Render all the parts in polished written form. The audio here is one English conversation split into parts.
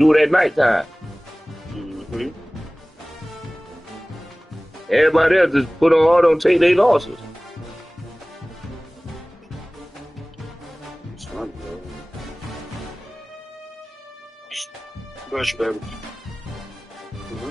Do it at nighttime. Mm-hmm. Everybody else just put on all them take their losses. Brush, baby. Mm-hmm.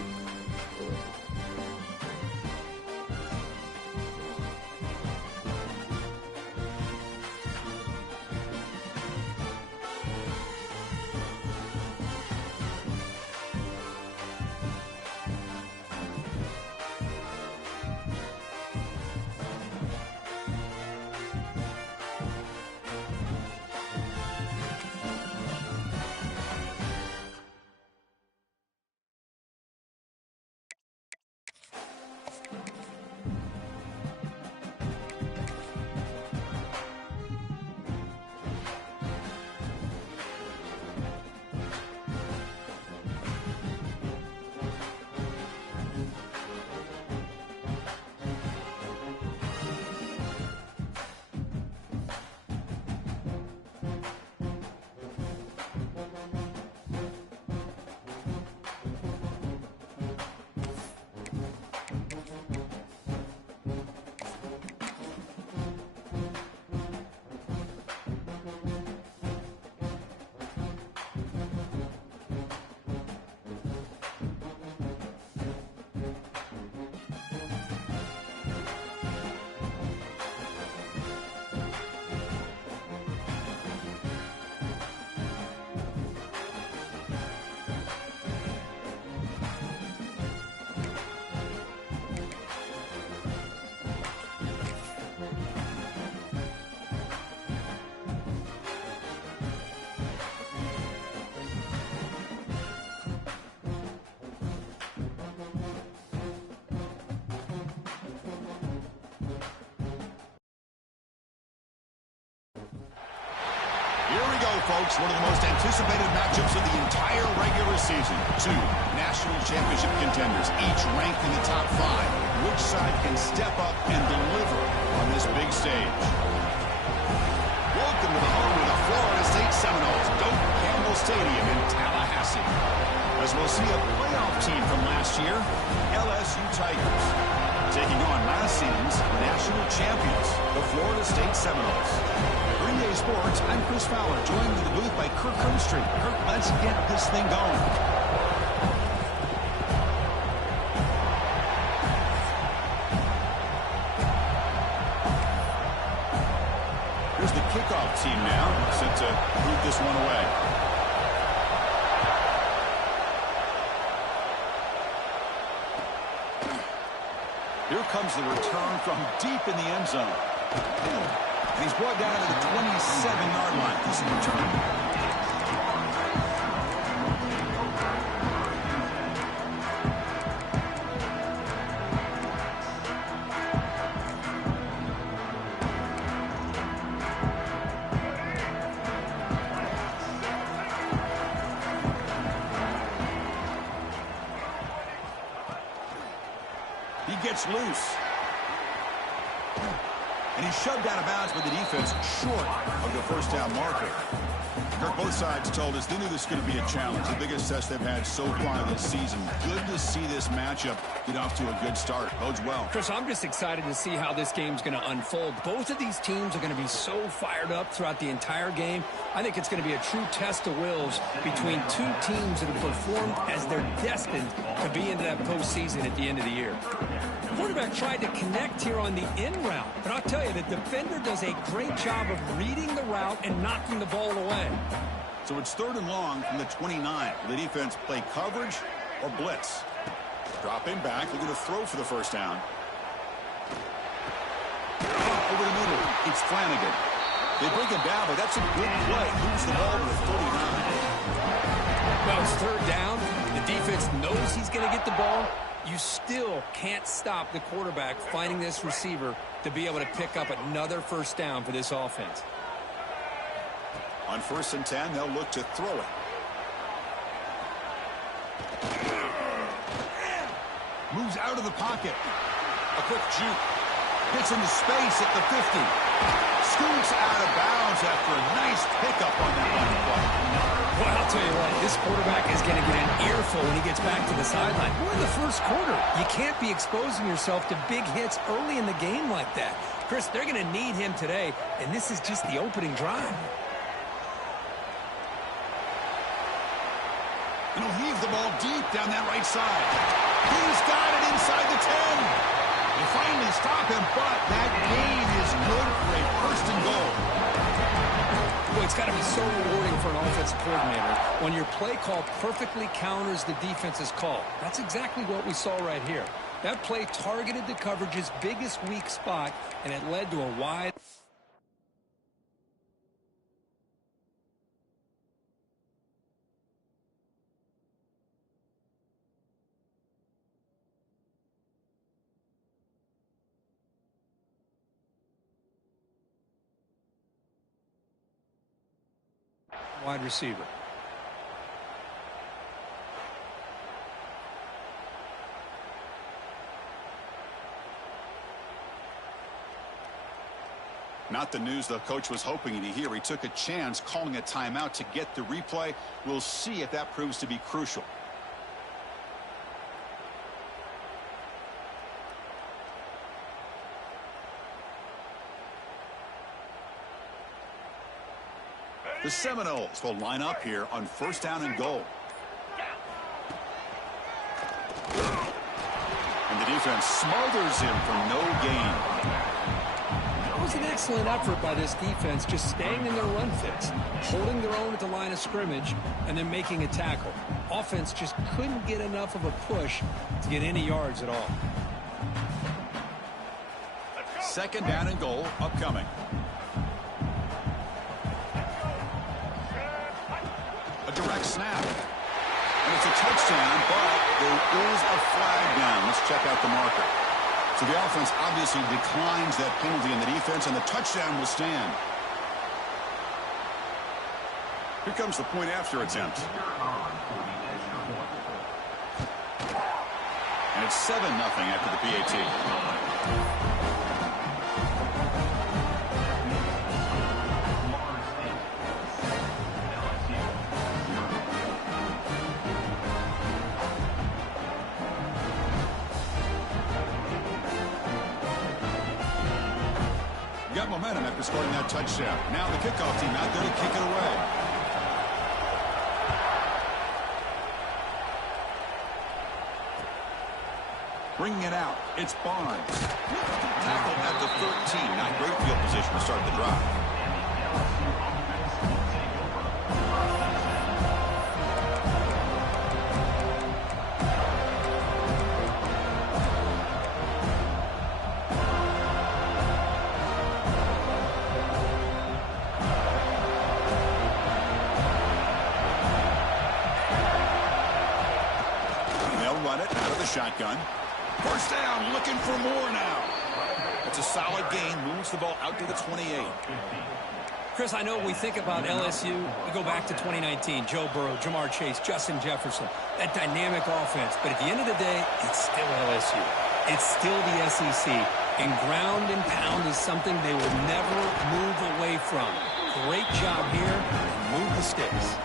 Here we go, folks. One of the most anticipated matchups of the entire regular season. Two national championship contenders, each ranked in the top 5. Which side can step up and deliver on this big stage? Welcome to the home of the Florida State Seminoles, Doak Campbell Stadium in Tallahassee. As we'll see a playoff team from last year, LSU Tigers, taking on last season's national champions, the Florida State Seminoles. Green Day Sports, I'm Chris Fowler, joined in the booth by Kirk Herbstreit. Kirk, let's get this thing going. Here's the kickoff team now, set to boot this one away. Here comes the return from deep in the end zone. And he's brought down to the 27-yard line. This is the return. He gets loose. And he's shoved out of bounds by the defense short of the first down marker. Kirk, both sides told us they knew this was going to be a challenge, the biggest test they've had so far this season. Good to see this matchup get off to a good start. Bodes well. Chris, I'm just excited to see how this game's going to unfold. Both of these teams are going to be so fired up throughout the entire game. I think it's going to be a true test of wills between two teams that have performed as they're destined to be into that postseason at the end of the year. The quarterback tried to connect here on the in route, but I'll tell you, the defender does a great job of reading the route and knocking the ball away. So it's 3rd and long from the 29. Will the defense play coverage or blitz? Dropping back, looking to throw for the first down. Over the middle, it's Flanagan. They bring him down, but that's a good play. Moves the ball to the 39. Well, it's 3rd down. The defense knows he's going to get the ball. You still can't stop the quarterback finding this receiver to be able to pick up another first down for this offense. On 1st and 10, they'll look to throw it. Moves out of the pocket. A quick juke. Gets into space at the 50. Scoots out of bounds after a nice pickup on that line of play. Well, I'll tell you what, this quarterback is going to get an earful when he gets back to the sideline. We're in the first quarter. You can't be exposing yourself to big hits early in the game like that. Chris, they're going to need him today, and this is just the opening drive. And he'll heave the ball deep down that right side. He's got it inside the 10. They finally stop him, but that gain is good for a first and goal. Boy, it's got to be so rewarding for an offensive coordinator when your play call perfectly counters the defense's call. That's exactly what we saw right here. That play targeted the coverage's biggest weak spot, and it led to a wide... wide receiver. Not the news the coach was hoping to hear. He took a chance calling a timeout to get the replay. We'll see if that proves to be crucial. The Seminoles will line up here on first down and goal. And the defense smothers him for no gain. It was an excellent effort by this defense, just staying in their run fits, holding their own at the line of scrimmage, and then making a tackle. Offense just couldn't get enough of a push to get any yards at all. Second down and goal upcoming. A direct snap. And it's a touchdown, but there is a flag down. Let's check out the marker. So the offense obviously declines that penalty in the defense, and the touchdown will stand. Here comes the point after attempt. And it's 7-0 after the PAT. Got momentum after scoring that touchdown. Now the kickoff team out there to kick it away. Bringing it out, it's Barnes. Tackled at the 13. Not great field position to start the drive. Shotgun. First down, looking for more now. It's a solid gain, moves the ball out to the 28. Chris, I know we think about LSU. We go back to 2019, Joe Burrow, Jamar Chase, Justin Jefferson, that dynamic offense. But at the end of the day, it's still LSU. It's still the SEC. And ground and pound is something they will never move away from. Great job here. Move the sticks.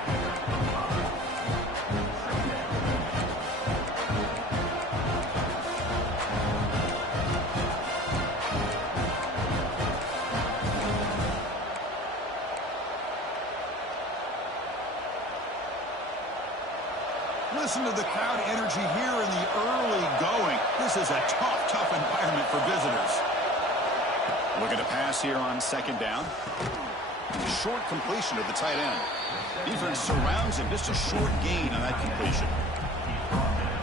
Listen to the crowd energy here in the early going. This is a tough environment for visitors. Looking to pass here on second down. Short completion to the tight end. Defense surrounds him. Just a short gain on that completion.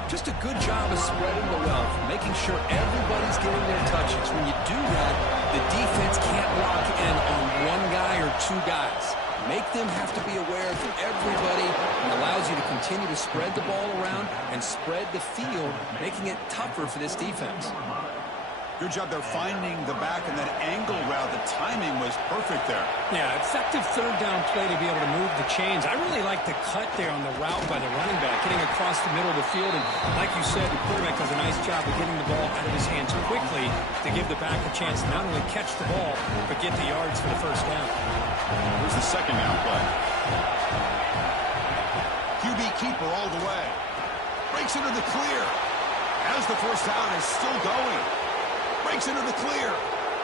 Just a good job of spreading the wealth, making sure everybody's getting their touches. When you do that, the defense can't lock in on one guy or two guys. Make them have to be aware of everybody, and allows you to continue to spread the ball around and spread the field, making it tougher for this defense. Good job there finding the back and that angle route. The timing was perfect there. Yeah, effective third down play to be able to move the chains. I really like the cut there on the route by the running back, getting across the middle of the field. And like you said, the quarterback does a nice job of getting the ball out of his hands quickly to give the back a chance to not only catch the ball, but get the yards for the first down. Here's the second down play. QB keeper all the way. Breaks into the clear. As the first down is still going. Breaks into the clear.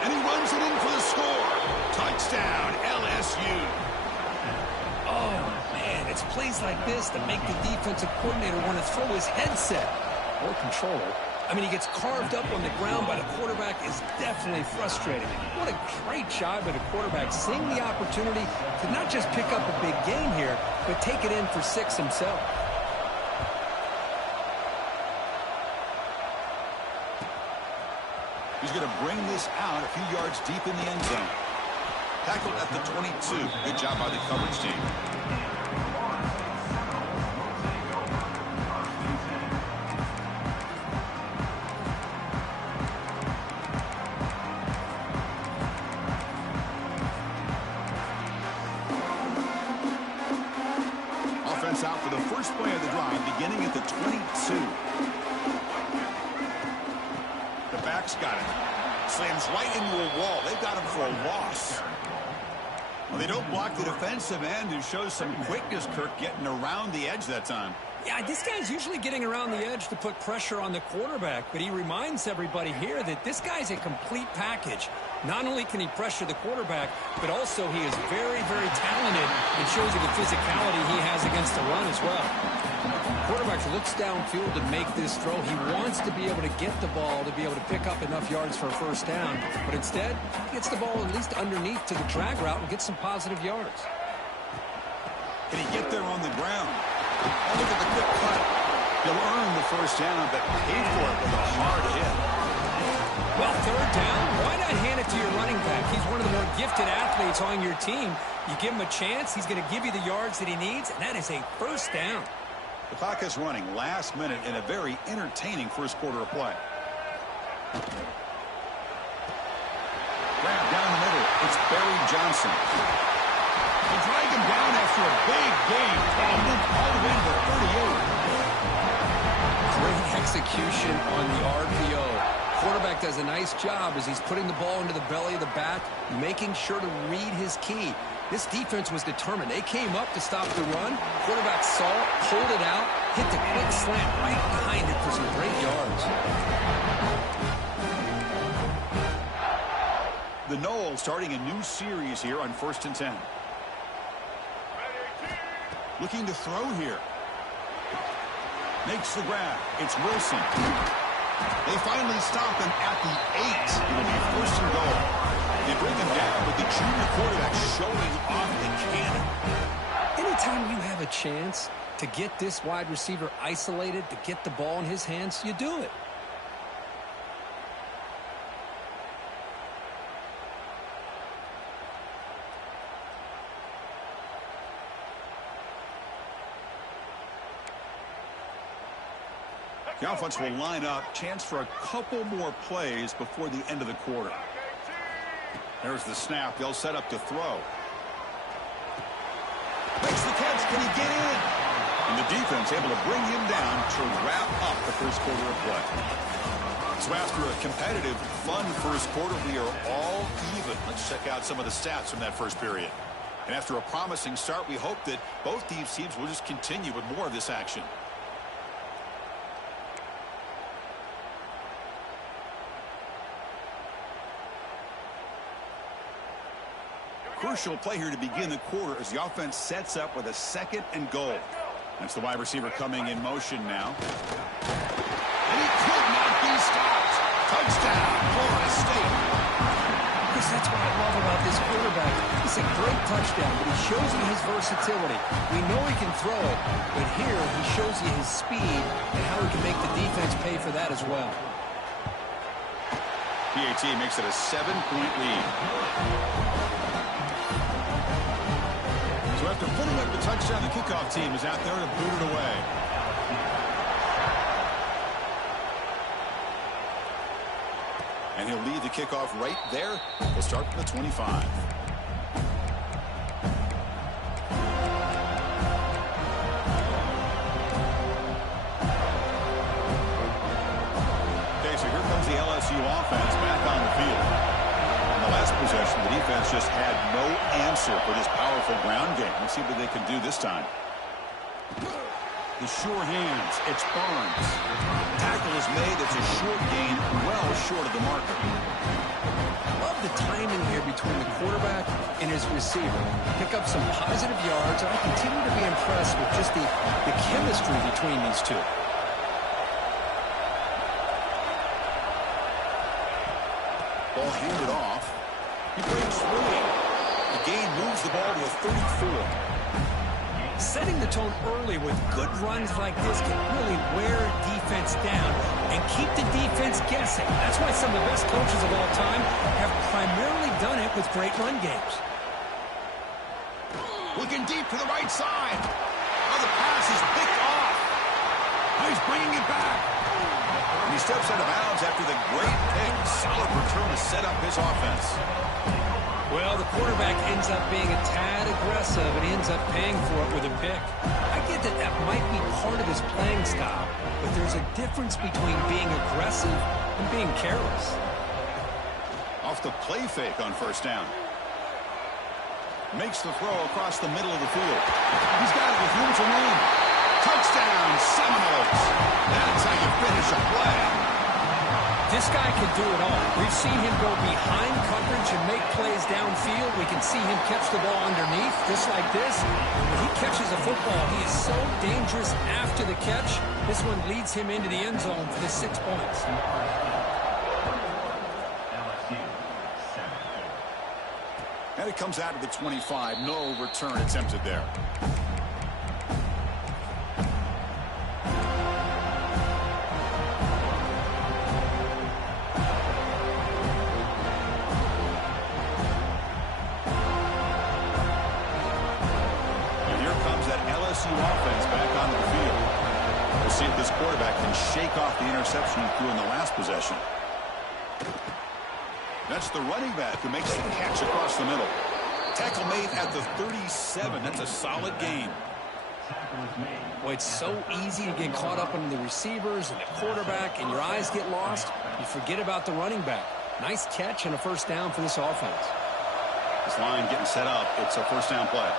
And he runs it in for the score. Touchdown, LSU. Oh, man, it's plays like this that make the defensive coordinator want to throw his headset or controller. I mean, he gets carved up on the ground by the quarterback is definitely frustrating. What a great job by the quarterback seeing the opportunity to not just pick up a big game here, but take it in for 6 himself. He's going to bring this out a few yards deep in the end zone. Tackled at the 22. Good job by the coverage team. Offense out for the first play of the drive, beginning at the 22. The back's got it. Slams right into a wall. They've got him for a loss. Well, they don't block the defensive end, who shows some quickness, Kirk, getting around the edge that time. Yeah, this guy's usually getting around the edge to put pressure on the quarterback, but he reminds everybody here that this guy's a complete package. Not only can he pressure the quarterback, but also he is very, very talented and shows you the physicality he has against the run as well. Quarterback looks downfield to make this throw. He wants to be able to get the ball to be able to pick up enough yards for a first down, but instead, he gets the ball at least underneath to the drag route and gets some positive yards. Can he get there on the ground? Oh, look at the quick cut. He'll earn the first down, but pay for it with a hard hit. Well, third down, why not hand it to your running back? He's one of the more gifted athletes on your team. You give him a chance, he's going to give you the yards that he needs, and that is a first down. The clock is running last minute in a very entertaining first quarter of play. Grab down the middle. It's Barry Johnson. They drag him down after a big game. And move all the way to the 38. Great execution on the RPO. Quarterback does a nice job as he's putting the ball into the belly of the back, making sure to read his key. This defense was determined. They came up to stop the run. Quarterback saw it, pulled it out, hit the quick slant right behind it for some great yards. The Noles starting a new series here on 1st and 10. Looking to throw here. Makes the grab. It's Wilson. They finally stop him at the 8. It'll be 1st and goal. They bring him down with the junior quarterback showing off the cannon. Anytime you have a chance to get this wide receiver isolated, to get the ball in his hands, you do it. The offense will line up. Chance for a couple more plays before the end of the quarter. There's the snap. They'll set up to throw. Makes the catch. Can he get in? And the defense able to bring him down to wrap up the first quarter of play. So after a competitive, fun first quarter, we are all even. Let's check out some of the stats from that first period. And after a promising start, we hope that both these teams will just continue with more of this action. Crucial play here to begin the quarter as the offense sets up with a 2nd and goal. That's the wide receiver coming in motion now. And he could not be stopped. Touchdown, Florida State. Because that's what I love about this quarterback. It's a great touchdown, but he shows you his versatility. We know he can throw it, but here he shows you his speed and how he can make the defense pay for that as well. PAT makes it a 7-point lead. So after putting up the touchdown, the kickoff team is out there to boot it away. And he'll lead the kickoff right there. We'll start from the 25. Okay, so here comes the LSU offense back on the field. In the last possession, the defense just had no answer for this powerful ground game. Let's see what they can do this time. The sure hands. It's Barnes. Tackle is made. It's a short gain, well short of the marker. Love the timing here between the quarterback and his receiver. Pick up some positive yards, and I continue to be impressed with just the chemistry between these two. Ball handed off. He breaks free. The gain moves the ball to a 34. Setting the tone early with good runs like this can really wear defense down and keep the defense guessing. That's why some of the best coaches of all time have primarily done it with great run games. Looking deep to the right side. Oh, the pass is picked off. Oh, he's bringing it back. And he steps out of bounds after the great pick. Solid return to set up his offense. Well, the quarterback ends up being a tad aggressive, and he ends up paying for it with a pick. I get that that might be part of his playing style, but there's a difference between being aggressive and being careless. Off the play fake on first down. Makes the throw across the middle of the field. He's got it with room to run. Touchdown, Seminoles. That's how you finish a play. This guy can do it all. We've seen him go behind coverage and make plays downfield. We can see him catch the ball underneath, just like this. When he catches a football, he is so dangerous after the catch. This one leads him into the end zone for the 6 points. And it comes out of the 25. No return attempted there. Offense back onto the field. We'll see if this quarterback can shake off the interception he threw in the last possession. That's the running back who makes the catch across the middle. Tackle made at the 37. That's a solid gain. Boy, it's so easy to get caught up in the receivers and the quarterback, and your eyes get lost. You forget about the running back. Nice catch and a first down for this offense. This line getting set up. It's a first down play.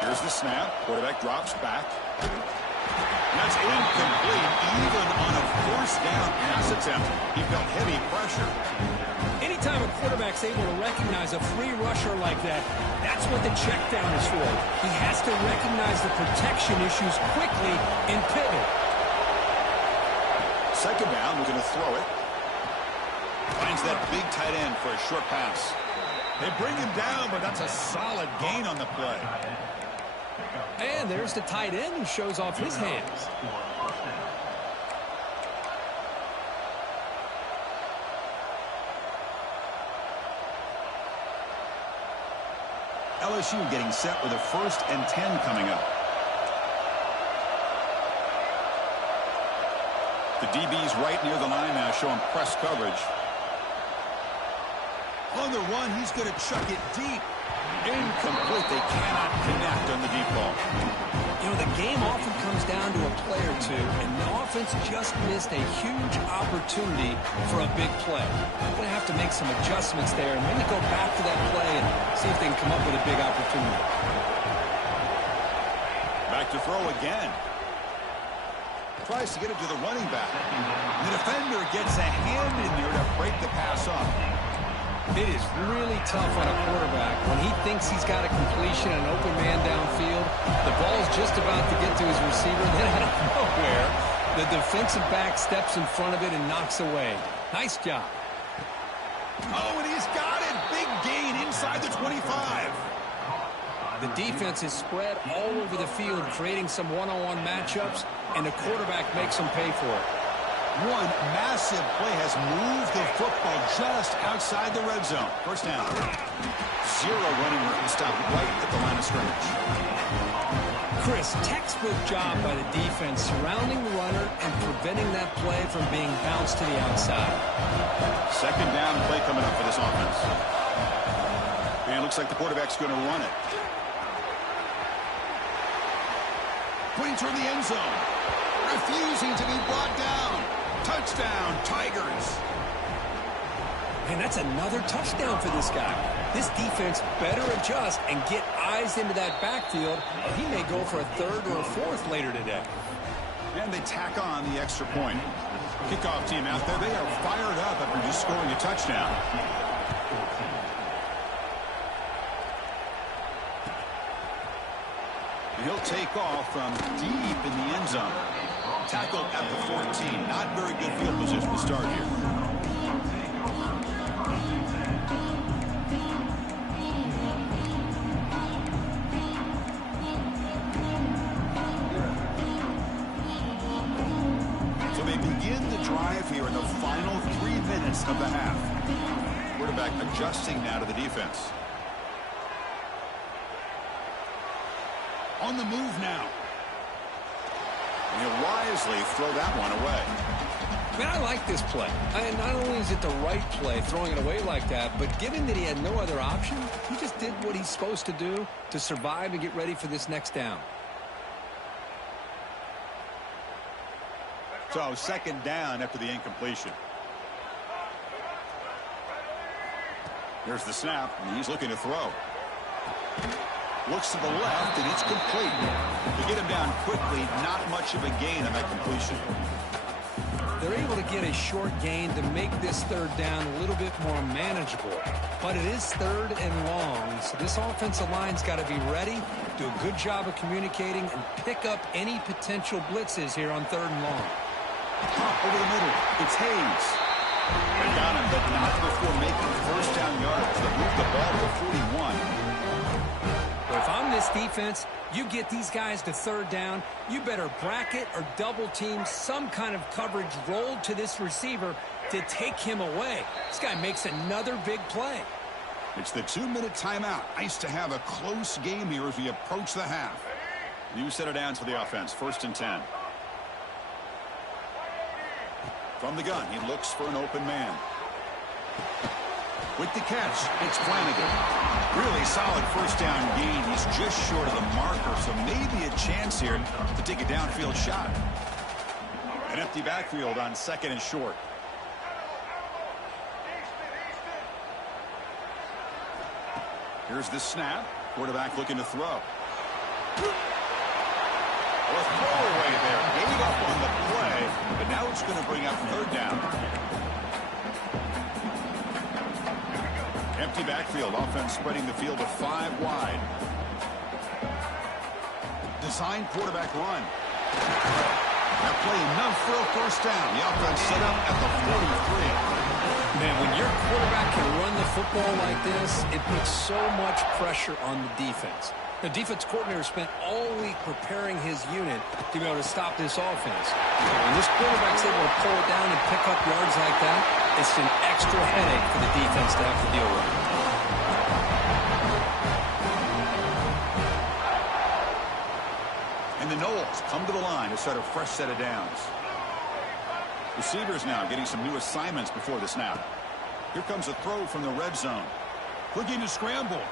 Here's the snap. Quarterback drops back. That's incomplete, even on a first down pass attempt. He felt heavy pressure. Anytime a quarterback's able to recognize a free rusher like that, that's what the check down is for. He has to recognize the protection issues quickly and pivot. Second down, we're going to throw it. Finds that big tight end for a short pass. They bring him down, but that's a solid gain on the play. And there's the tight end who shows off his hands. LSU getting set with a 1st and 10 coming up. The DB's right near the line now, showing press coverage. On the run, he's going to chuck it deep. Incomplete. They cannot connect on the deep ball. You know, the game often comes down to a play or two, and the offense just missed a huge opportunity for a big play. They're going to have to make some adjustments there and maybe go back to that play and see if they can come up with a big opportunity. Back to throw again. Tries to get it to the running back. The defender gets a hand in there to break the pass up. It is really tough on a quarterback when he thinks he's got a completion, an open man downfield. The ball's just about to get to his receiver, then out of nowhere, the defensive back steps in front of it and knocks away. Nice job. Oh, and he's got it. Big gain inside the 25. The defense is spread all over the field, creating some one-on-one matchups, and the quarterback makes them pay for it. One massive play has moved the football just outside the red zone. First down. Zero running room. Stop right at the line of scrimmage. Chris, textbook job by the defense surrounding the runner and preventing that play from being bounced to the outside. Second down play coming up for this offense. And it looks like the quarterback's going to run it. Putting toward the end zone. Refusing to be brought down. Touchdown, Tigers. And that's another touchdown for this guy. This defense better adjust and get eyes into that backfield, or he may go for a third or a fourth later today. And they tack on the extra point. Kickoff team out there, they are fired up after just scoring a touchdown. And he'll take off from deep in the end zone. Tackle at the 14. Not very good field position to start here. So they begin the drive here in the final 3 minutes of the half. Quarterback adjusting now to the defense. On the move now. And he'll wisely throw that one away. Man, I like this play. And not only is it the right play, throwing it away like that, but given that he had no other option, he just did what he's supposed to do to survive and get ready for this next down. So second down after the incompletion. Here's the snap, and he's looking to throw. Looks to the left, and it's complete. To get him down quickly, not much of a gain on that completion. They're able to get a short gain to make this third down a little bit more manageable. But it is third and long, so this offensive line's got to be ready, do a good job of communicating, and pick up any potential blitzes here on third and long. Over the middle, it's Hayes. They got him, but not before making first down yards. They moved the ball to 41. If I'm this defense, you get these guys to third down, you better bracket or double team some kind of coverage rolled to this receiver to take him away. This guy makes another big play. It's the 2-minute timeout. Nice to have a close game here as we approach the half. New set of downs for the offense. 1st and 10. From the gun, he looks for an open man. With the catch, it's Flanagan. Really solid first down gain. He's just short of the marker, so maybe a chance here to take a downfield shot. An empty backfield on 2nd and short. Here's the snap. Quarterback looking to throw. Well, throwaway there. Gave up on the play, but now it's going to bring up third down. Empty backfield. Offense spreading the field to 5 wide. Design quarterback run. That play enough for a first down. The offense set up at the 43. Man, when your quarterback can run the football like this, it puts so much pressure on the defense. The defense coordinator spent all week preparing his unit to be able to stop this offense. When this quarterback's able to pull it down and pick up yards like that, it's an extra headache for the defense to have to deal with. And the Knowles come to the line to start a fresh set of downs. Receivers now getting some new assignments before the snap. Here comes a throw from the red zone. Looking to scramble.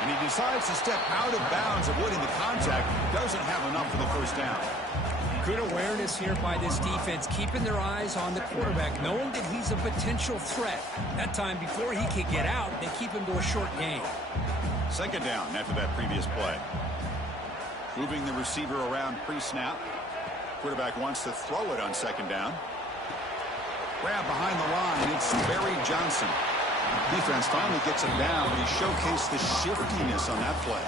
And he decides to step out of bounds, avoiding the contact. Doesn't have enough for the first down. Good awareness here by this defense, keeping their eyes on the quarterback, knowing that he's a potential threat. That time, before he could get out, they keep him to a short gain. Second down after that previous play. Moving the receiver around pre-snap. Quarterback wants to throw it on second down. Grab behind the line. It's Barry Johnson. Defense finally gets him down, but he showcased the shiftiness on that play.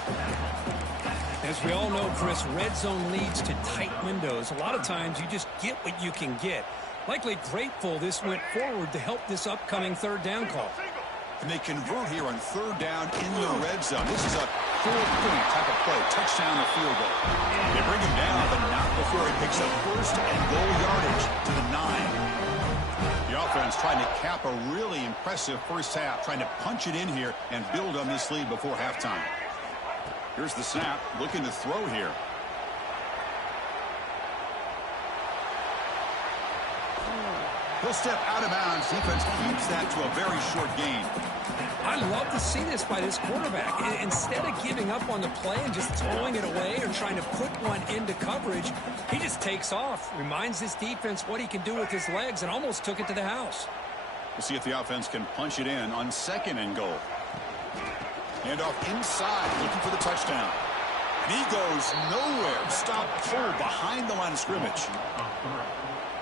As we all know, Chris, red zone leads to tight windows. A lot of times you just get what you can get. Likely grateful this went forward to help this upcoming third down call. And they convert here on third down in the red zone. This is a 4-point type of play. Touchdown or field goal. They bring him down, but not before he picks up first and goal yardage to the 9. The offense trying to cap a really impressive first half, trying to punch it in here and build on this lead before halftime. Here's the snap, looking to throw here. He'll step out of bounds. Defense keeps that to a very short gain. I love to see this by this quarterback. Instead of giving up on the play and just throwing it away or trying to put one into coverage, he just takes off, reminds this defense what he can do with his legs, and almost took it to the house. We'll see if the offense can punch it in on 2nd and goal. Hand off inside, looking for the touchdown. And he goes nowhere. Stop cold behind the line of scrimmage.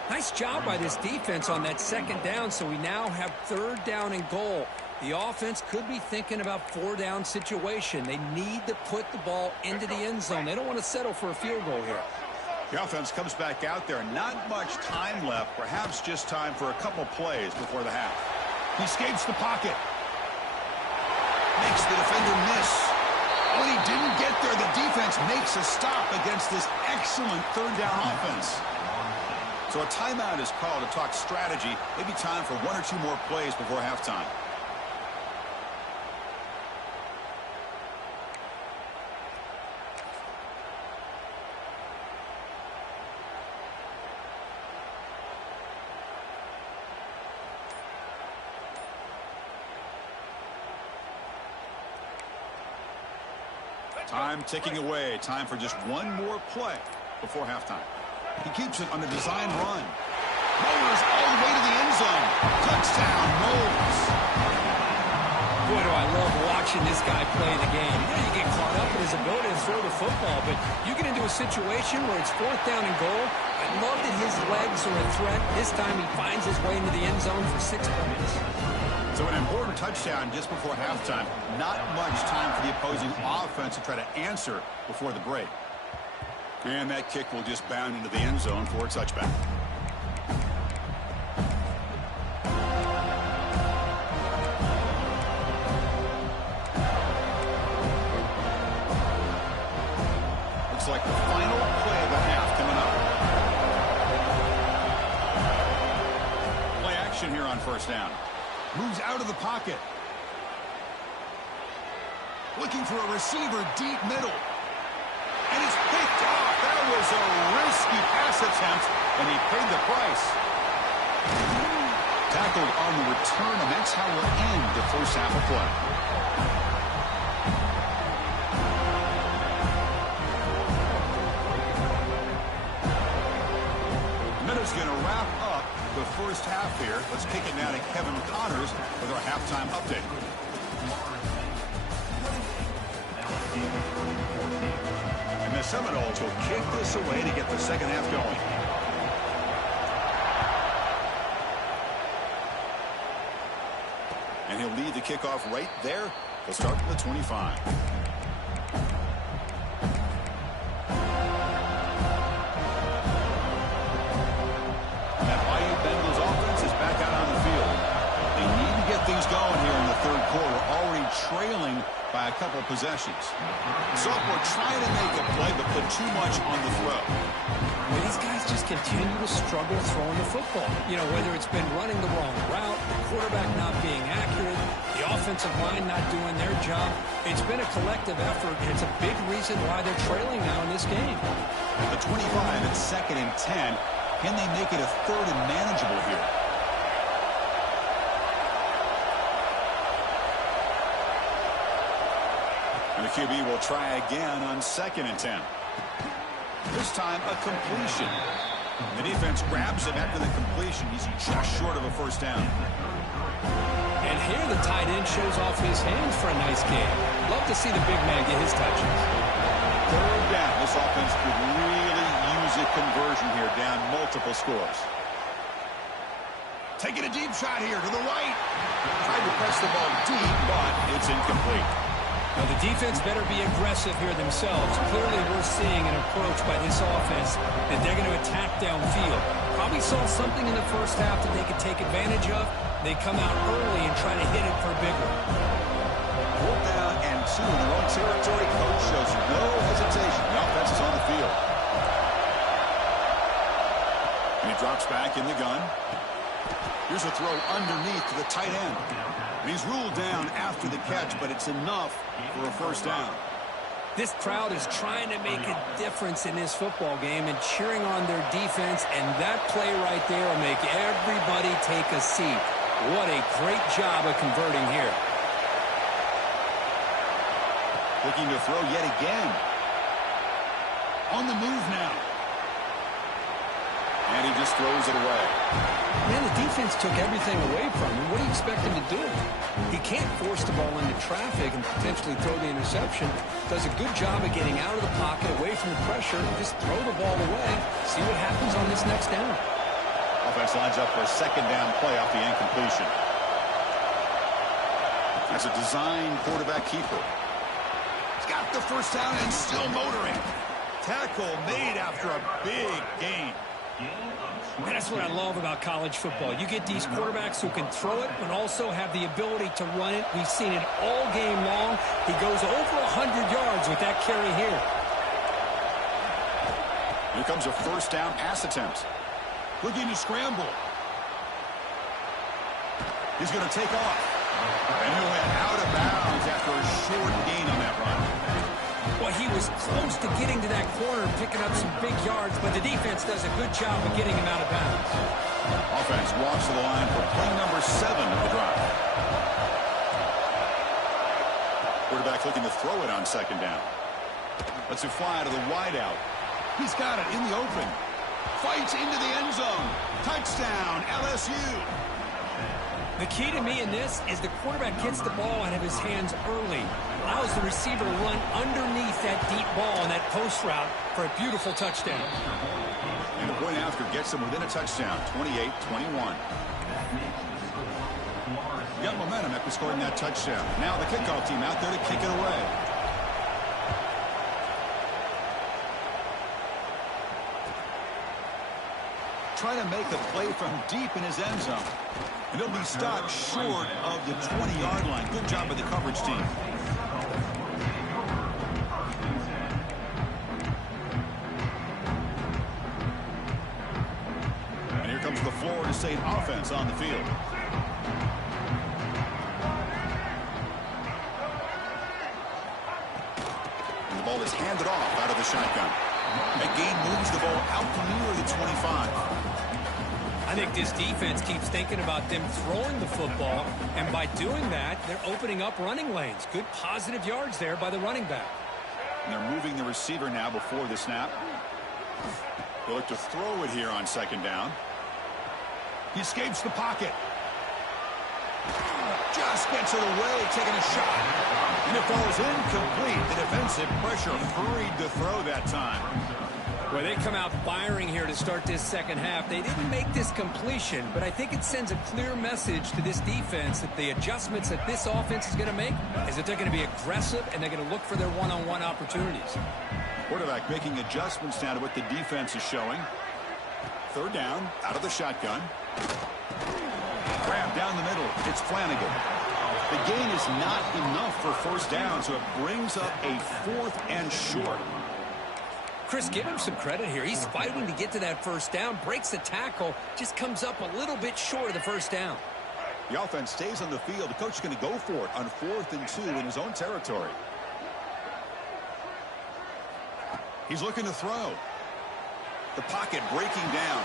Nice job by this defense on that 2nd down, so we now have 3rd down and goal. The offense could be thinking about 4-down situation. They need to put the ball into the end zone. They don't want to settle for a field goal here. The offense comes back out there. Not much time left. Perhaps just time for a couple plays before the half. He escapes the pocket. Makes the defender miss. When he didn't get there, the defense makes a stop against this excellent 3rd down offense. So a timeout is called to talk strategy. Maybe time for 1 or 2 more plays before halftime. Time ticking away. Time for just 1 more play before halftime. He keeps it on a design run. Mowers all the way to the end zone. Touchdown, Mowers. Boy, do I love watching this guy play the game. You know, you get caught up in his ability to throw the football, but you get into a situation where it's 4th down and goal. I love that his legs are a threat. This time he finds his way into the end zone for 6 points. So an important touchdown just before halftime. Not much time for the opposing offense to try to answer before the break. And that kick will just bound into the end zone for a touchback. Looks like the final play of the half coming up. Play action here on 1st down. Moves out of the pocket. Looking for a receiver deep middle. And it's picked off. That was a risky pass attempt, and he paid the price. Tackled on the return, and that's how we'll end the 1st half of play. Minute's going to wrap up the 1st half here. Let's kick it now to Kevin Connors with our halftime update. And the Seminoles will kick this away to get the 2nd half going. And he'll lead the kickoff right there. He'll start from the 25. Things going here in the 3rd quarter, already trailing by a couple possessions. Sophomore trying to make a play, but put too much on the throw. Well, these guys just continue to struggle throwing the football. You know, whether it's been running the wrong route, the quarterback not being accurate, the offensive line not doing their job. It's been a collective effort, and it's a big reason why they're trailing now in this game. At the 25 and 2nd and 10, can they make it a 3rd and manageable here? And the QB will try again on 2nd and 10. This time a completion. The defense grabs him after the completion. He's just short of a 1st down. And here the tight end shows off his hands for a nice game. Love to see the big man get his touches. 3rd down. This offense could really use a conversion here, down multiple scores. Taking a deep shot here to the right. Tried to press the ball deep, but it's incomplete. Now, the defense better be aggressive here themselves. Clearly, we're seeing an approach by this offense that they're going to attack downfield. Probably saw something in the 1st half that they could take advantage of. They come out early and try to hit it for a big one. 4th down and 2 in their own territory. Coach shows no hesitation. The offense is on the field. And he drops back in the gun. Here's a throw underneath to the tight end. And he's ruled down after the catch, but it's enough for a 1st down. This crowd is trying to make a difference in this football game and cheering on their defense, and that play right there will make everybody take a seat. What a great job of converting here. Looking to throw yet again. On the move now. And he just throws it away. Man, the defense took everything away from him. What do you expect him to do? He can't force the ball into traffic and potentially throw the interception. Does a good job of getting out of the pocket, away from the pressure, and just throw the ball away. See what happens on this next down. Offense lines up for a second down play off the incompletion. That's a design quarterback keeper. He's got the first down and still motoring. Tackle made after a big gain. And that's what I love about college football. You get these quarterbacks who can throw it, but also have the ability to run it. We've seen it all game long. He goes over 100 yards with that carry here. Here comes a first down pass attempt. Looking to scramble. He's going to take off. And he went out of bounds after a short gain on that run. Well, he was close to getting to that corner, picking up some big yards, but the defense does a good job of getting him out of bounds. Offense walks to the line for play number 7 of the drive. Quarterback looking to throw it on second down. Lets it fly to the wideout. He's got it in the open. Fights into the end zone. Touchdown, LSU. The key to me in this is the quarterback gets the ball out of his hands early. Allows the receiver to run underneath that deep ball on that post route for a beautiful touchdown. And the point after gets him within a touchdown, 28-21. Got momentum after scoring that touchdown. Now the kickoff team out there to kick it away. Trying to make a play from deep in his end zone. And he'll be stopped short of the 20-yard line. Good job by the coverage team. And here comes the Florida State offense on the field. And the ball is handed off out of the shotgun. That gain moves the ball out near the 25. I think this defense keeps thinking about them throwing the football, and by doing that, they're opening up running lanes. Good positive yards there by the running back. And they're moving the receiver now before the snap. They'll look to throw it here on second down. He escapes the pocket. Just gets it away, taking a shot. And it falls incomplete. The defensive pressure hurried to throw that time. Well, they come out firing here to start this second half. They didn't make this completion, but I think it sends a clear message to this defense that the adjustments that this offense is going to make is that they're going to be aggressive and they're going to look for their one-on-one opportunities. Quarterback making adjustments now to what the defense is showing. Third down, out of the shotgun. Grab down the middle. It's Flanagan. The gain is not enough for first down, so it brings up a 4th and short. Chris, give him some credit here. He's fighting to get to that first down, breaks the tackle, just comes up a little bit short of the first down. The offense stays on the field. The coach is going to go for it on 4th and 2 in his own territory. He's looking to throw. The pocket breaking down.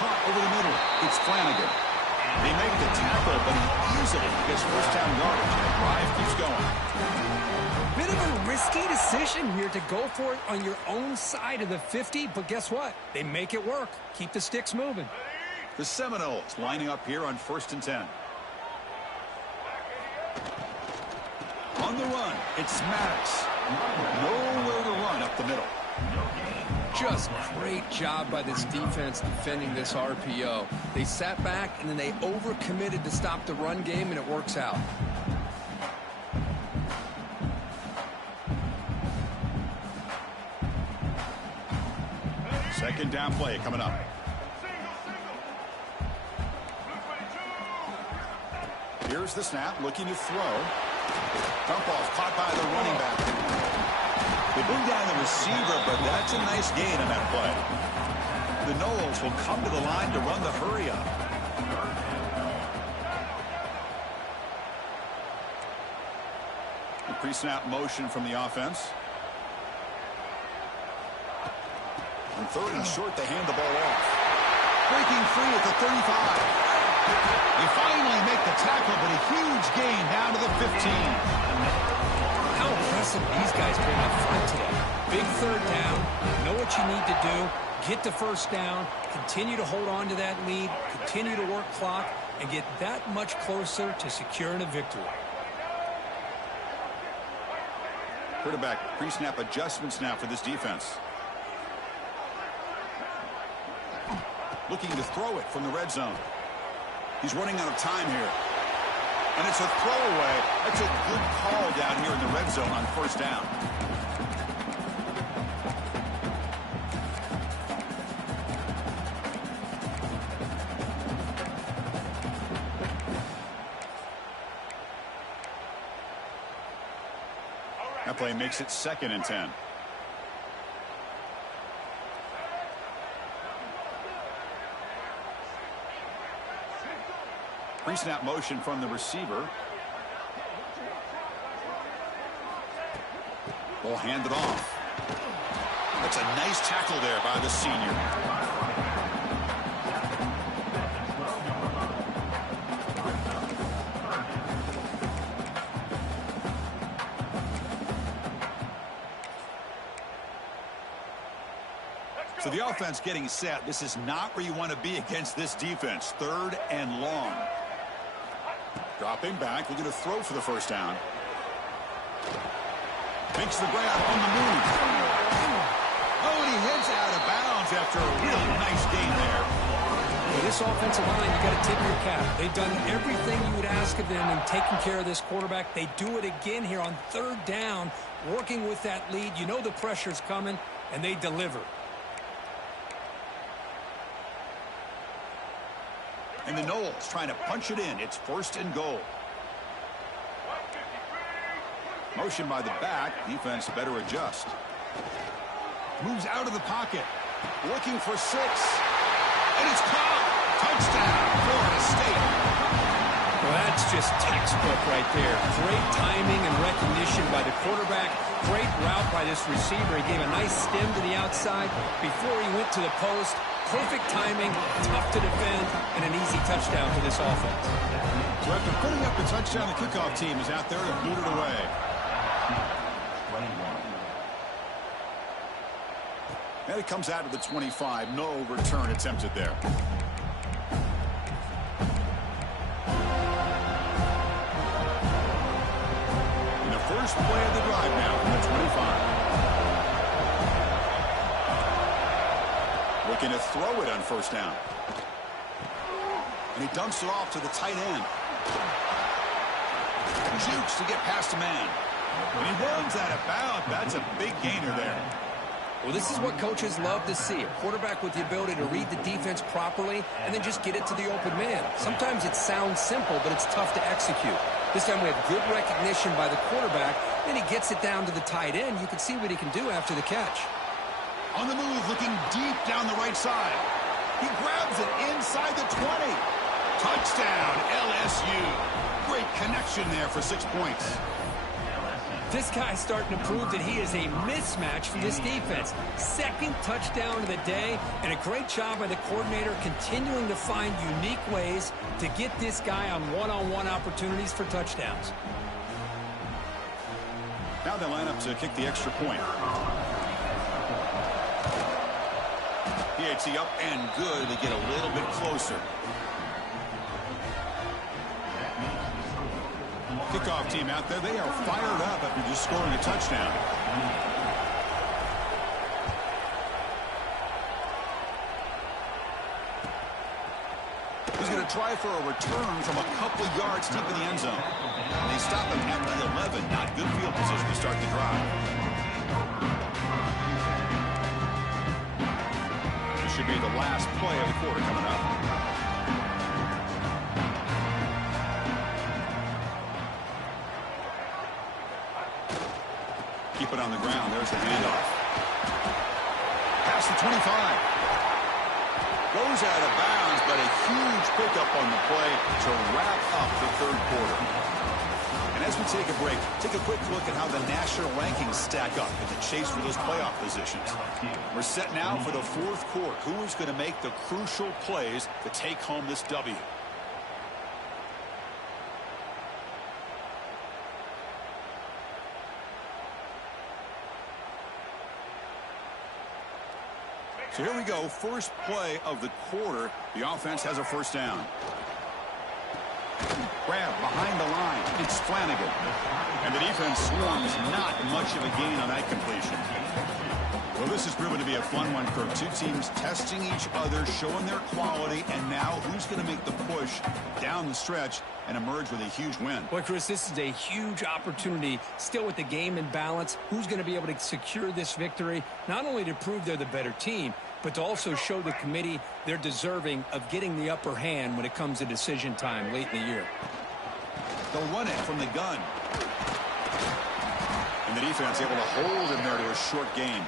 Caught over the middle. It's Flanagan. They make the tackle, but he easily gets first down yardage, and the drive keeps going. Bit of a risky decision here to go for it on your own side of the 50, but guess what? They make it work. Keep the sticks moving. The Seminoles lining up here on 1st and 10. On the run, it's Maddox. Nowhere to run up the middle. Just great job by this defense defending this RPO. They sat back, and then they overcommitted to stop the run game, and it works out. Second down play coming up. Here's the snap, looking to throw. Dump ball caught by the running back. They bring down the receiver, but that's a nice gain on that play. The Noles will come to the line to run the hurry up. The pre-snap motion from the offense. On 3rd and short, they hand the ball off. Breaking free at the 35. They finally make the tackle, but a huge gain down to the 15. How impressive these guys been up front today. Big third down. Know what you need to do. get the first down, continue to hold on to that lead, continue to work clock, and get that much closer to securing a victory. Quarterback pre-snap adjustments now for this defense. Looking to throw it from the red zone. He's running out of time here. And it's a throwaway. That's a good call down here in the red zone on first down. That play makes it 2nd and 10. Pre-snap motion from the receiver. Ball handed off. That's a nice tackle there by the senior. So the offense getting set. This is not where you want to be against this defense. 3rd and long. Dropping back, looking to throw for the first down. Makes the grab on the move. Oh, and he heads out of bounds after a really nice gain there. With this offensive line, you got to tip your cap. They've done everything you would ask of them in taking care of this quarterback. They do it again here on 3rd down, working with that lead. You know the pressure's coming, and they deliver. And the Knowles trying to punch it in. It's 1st and goal. Motion by the back. Defense better adjust. Moves out of the pocket. Looking for 6. And it's caught. Touchdown, Florida State. Well, that's just textbook right there. Great timing and recognition by the quarterback. Great route by this receiver. He gave a nice stem to the outside before he went to the post. Perfect timing, tough to defend, and an easy touchdown for this offense. So after putting up the touchdown, the kickoff team is out there to boot it away. And it comes out of the 25. No return attempted there. And the first play of the drive now from the 25. Looking to throw it on first down. And he dumps it off to the tight end. Jukes to get past a man. And he runs out of bounds. That's a big gainer there. Well, this is what coaches love to see. A quarterback with the ability to read the defense properly and then just get it to the open man. Sometimes it sounds simple, but it's tough to execute. This time we have good recognition by the quarterback. Then he gets it down to the tight end. You can see what he can do after the catch. On the move, looking deep down the right side. He grabs it inside the 20. Touchdown, LSU. Great connection there for 6 points. This guy's starting to prove that he is a mismatch for this defense. 2nd touchdown of the day, and a great job by the coordinator continuing to find unique ways to get this guy on one-on-one opportunities for touchdowns. Now they line up to kick the extra point. PAT up and good. They get a little bit closer. Kickoff team out there. They are fired up after just scoring a touchdown. He's going to try for a return from a couple yards deep in the end zone. They stop him at the 11. Not good field position to start the drive. This should be the last play of the quarter coming up. Keep it on the ground. There's the handoff. Past the 25. Goes out of bounds, but a huge pickup on the play to wrap up the 3rd quarter. And as we take a break, take a quick look at how the national rankings stack up in the chase for those playoff positions. We're set now for the 4th quarter. Who is going to make the crucial plays to take home this W? So here we go, first play of the quarter. The offense has a first down. Grab behind the line. It's Flanagan. And the defense swarms. Not much of a gain on that completion. Well, this has proven to be a fun one for two teams testing each other, showing their quality, and now who's going to make the push down the stretch and emerge with a huge win. Boy, Chris, this is a huge opportunity. Still with the game in balance, who's going to be able to secure this victory, not only to prove they're the better team, but to also show the committee they're deserving of getting the upper hand when it comes to decision time late in the year. They'll run it from the gun. And the defense able to hold him there to a short gain.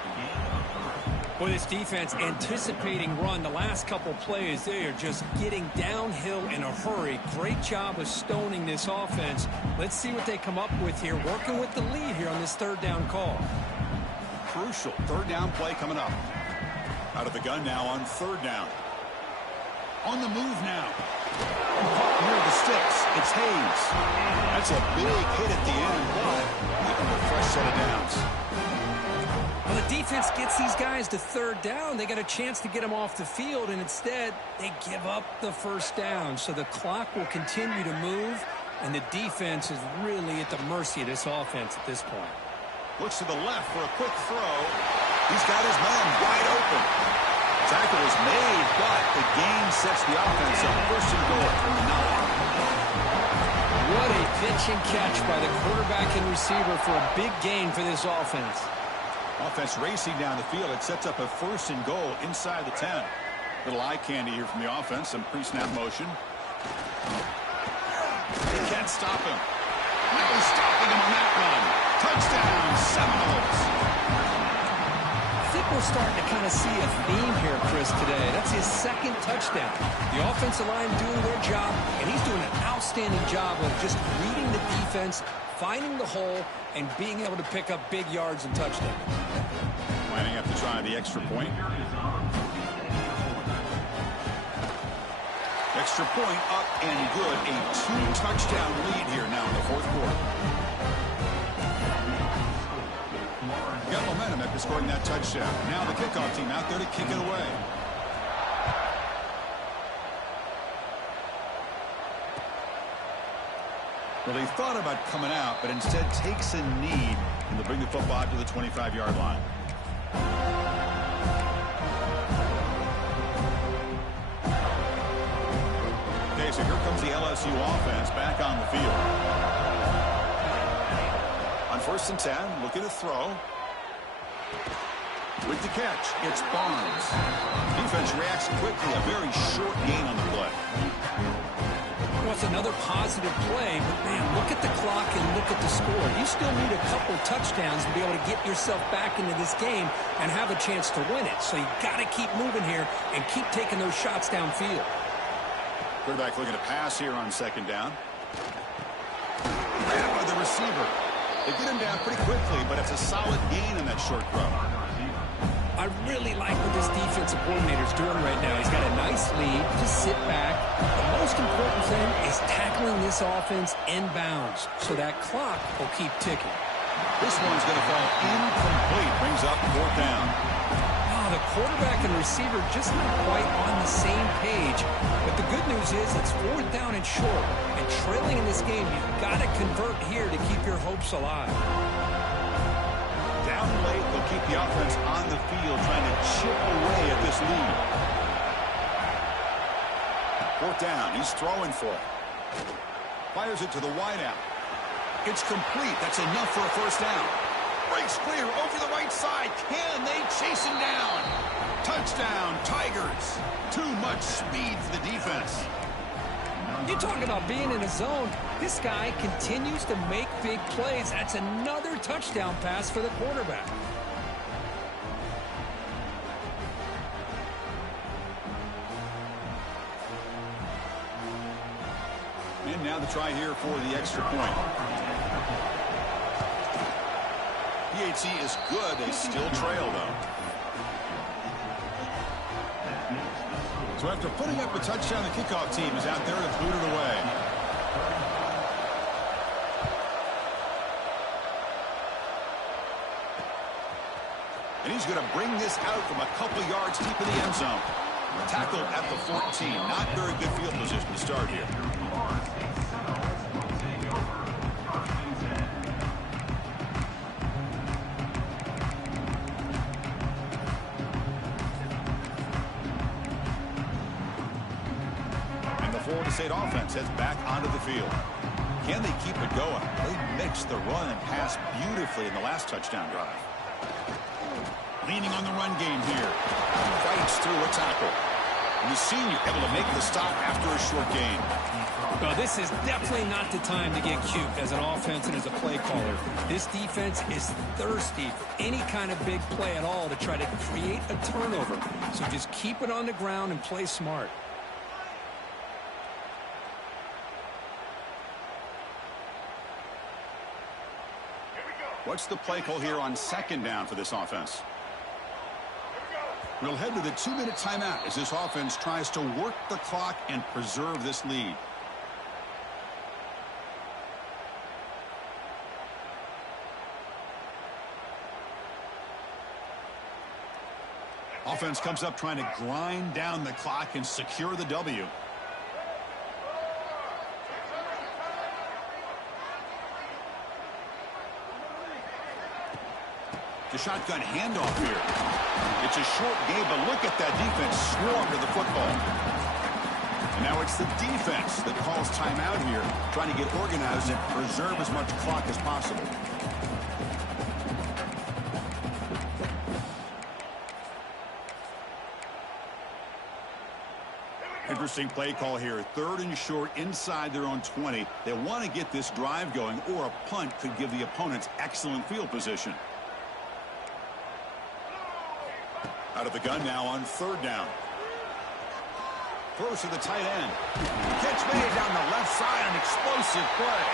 Boy, this defense anticipating run. The last couple plays, they are just getting downhill in a hurry. Great job of stoning this offense. Let's see what they come up with here, working with the lead here on this third down call. Crucial third down play coming up. Out of the gun now on third down. On the move now. Near the sticks, it's Hayes. That's a big hit at the end, but even a fresh set of downs. Well, the defense gets these guys to third down. They got a chance to get them off the field, and instead they give up the first down. So the clock will continue to move, and the defense is really at the mercy of this offense at this point. Looks to the left for a quick throw. He's got his man wide open. Tackle is made, but the gain sets the offense up. First and goal from the 9. What a pitch and catch by the quarterback and receiver for a big gain for this offense. Offense racing down the field. It sets up a first and goal inside the 10. Little eye candy here from the offense. Some pre-snap motion. They can't stop him. No stopping him on that run. Touchdown, Seminoles. I think we're starting to kind of see a theme here, Chris, today. That's his second touchdown. The offensive line doing their job, and he's doing an outstanding job of just reading the defense, finding the hole, and being able to pick up big yards and touchdowns. Lining up to try the extra point. Extra point up and good. A 2-touchdown lead here now in the fourth quarter. Got momentum after scoring that touchdown. Now the kickoff team out there to kick it away. Well, he thought about coming out, but instead takes a knee, and they'll bring the football out to the 25-yard line. Okay, so here comes the LSU offense back on the field. On 1st and 10, looking to throw. With the catch, it's Barnes. Defense reacts quickly, a very short gain on the play. Well, it's another positive play, but man, look at the clock and look at the score. You still need a couple touchdowns to be able to get yourself back into this game and have a chance to win it. So you got to keep moving here and keep taking those shots downfield. Quarterback looking to pass here on second down. Ran by the receiver. They get him down pretty quickly, but it's a solid gain in that short throw. I really like what this defensive coordinator's doing right now. He's got a nice lead. Just sit back. The most important thing is tackling this offense in bounds, so that clock will keep ticking. This one's going to fall incomplete. Brings up fourth down. Oh, the quarterback and receiver just not quite on the same page. But the good news is it's fourth down and short. And trailing in this game, you've got to convert here to keep your hopes alive. Down late, they'll keep the offense on the field trying to chip away at this lead. Fourth down, he's throwing for it. Fires it to the wideout. It's complete. That's enough for a first down. Breaks clear over the right side. Can they chase him down? Touchdown, Tigers. Too much speed for the defense. You talk about being in a zone. This guy continues to make big plays. That's another touchdown pass for the quarterback. And now the try here for the extra point. PAT is good. They still trail, though. So after putting up a touchdown, the kickoff team is out there to boot it away. And he's he's going to bring this out from a couple yards deep in the end zone. Tackled at the 14. Not very good field position to start here. And the Florida State offense heads back onto the field. Can they keep it going? They mixed the run and pass beautifully in the last touchdown drive. Leaning on the run game here. Fights through a tackle. And the senior able to make the stop after a short gain. Well, this is definitely not the time to get cute as an offense and as a play caller. This defense is thirsty for any kind of big play at all to try to create a turnover. So just keep it on the ground and play smart. What's the play call here on second down for this offense? We'll head to the 2-minute timeout as this offense tries to work the clock and preserve this lead. Offense comes up trying to grind down the clock and secure the W. The shotgun handoff here. It's a short game, but look at that defense swarm to the football. And now it's the defense that calls timeout here, trying to get organized and preserve as much clock as possible. Interesting play call here. 3rd and short inside their own 20. They want to get this drive going, or a punt could give the opponents excellent field position. Out of the gun now on 3rd down. Close to the tight end. Catch made down the left side, an explosive play.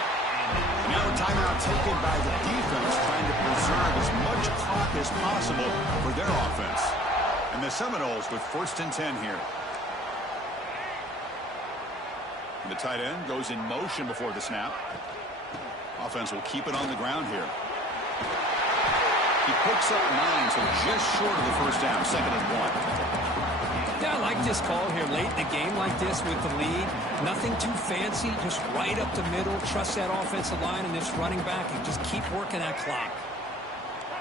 Now a timeout taken by the defense, trying to preserve as much clock as possible for their offense. And the Seminoles with 1st and 10 here. And the tight end goes in motion before the snap. Offense will keep it on the ground here. He picks up 9, so just short of the 1st down, 2nd and 1. Yeah, I like this call here late in the game like this with the lead. Nothing too fancy, just right up the middle. Trust that offensive line and this running back and just keep working that clock.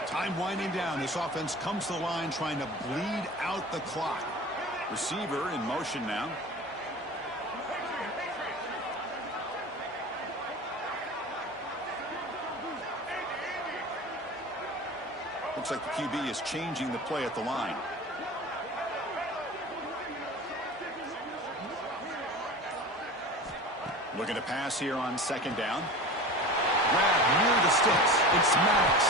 Time winding down. This offense comes to the line trying to bleed out the clock. Receiver in motion now. Looks like the QB is changing the play at the line. Looking to pass here on 2nd down. Grab near the sticks. It's Maddox.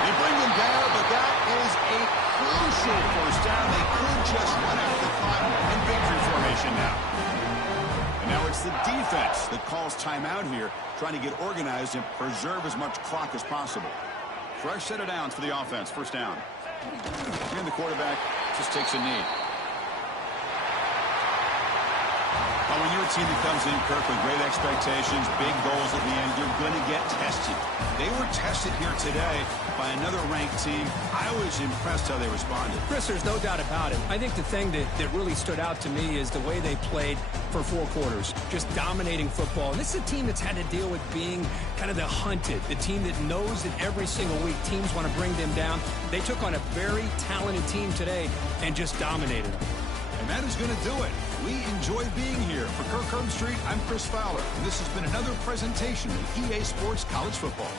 They bring him down, but that is a crucial 1st down. They could just run out the clock in victory formation now. And now it's the defense that calls timeout here, trying to get organized and preserve as much clock as possible. Fresh set of downs for the offense. 1st down. And the quarterback just takes a knee. Well, when you're a team that comes in, Kirk, with great expectations, big goals at the end, you're going to get tested. They were tested here today by another ranked team. I was impressed how they responded. Chris, there's no doubt about it. I think the thing that really stood out to me is the way they played for 4 quarters, just dominating football. And this is a team that's had to deal with being kind of the hunted, the team that knows that every single week teams want to bring them down. They took on a very talented team today and just dominated them. And that is going to do it. We enjoy being here. For Kirk Herbstreit, I'm Chris Fowler, and this has been another presentation of EA Sports College Football.